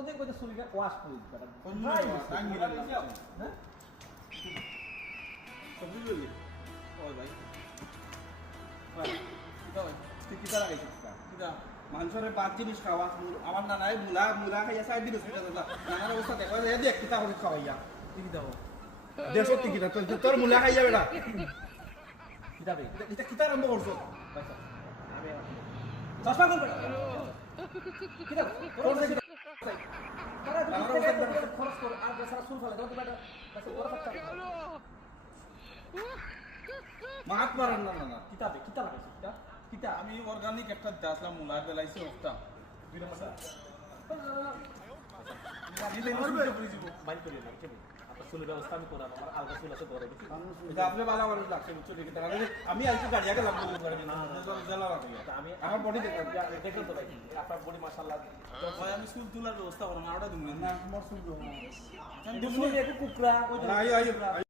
কতদিন কইতে চুরিটা ওয়াশ করি বেটা টাইম মিলা হ্যাঁ সবজি লই ওই ভাই কিটা ভাই তুই কিটা লাগাইছিস কিটা মানুষের পাঁচ জিনিস খাওয়া আমার নানাই মুলা মুলা খাইয়া 4 দিন হসপিটাল যা নানার অবস্থা দেখো দেখ কিটা হল খাওয়াইয়া কি দাও দেখ সত্যি কিটা তোর মুলা খাইয়া বেটা কি দাবে এটা কিটা আরম্ভ করছো আমি চশমা করবে কি দাও কোন দিকে খরচ কর আর বেচারা চুল ফেলে দাও তো বেটা বেচারা বড় বাচ্চা মাত মারান না না কিতা লাগাইছিস কিতা কিতা আমি অর্গানিক একটা দাসলাম মুলার বেলাইছি একটা দুই নম্বর আমি দেই না পুরি দিব বাইর করি না ঠিক আপনার চুলের ব্যবস্থা আমি করাম আমার আলগা চুল আছে ঘরে দেখি এটা আপনি ভালো মানুষ লাগছে বুঝছো দেখি তাহলে আমি আইছি গাড়িয়া গেলাম বলে করে না জেলা রাখি আমি আমার বডি দেখো দেখো তো ভাই আপনার বডি মাশাআল্লাহ ভাই আমি স্কুল তোলার ব্যবস্থা করব না ওটা দিন না আমার স্কুল দুমনি একটু কুকরা আইও আইও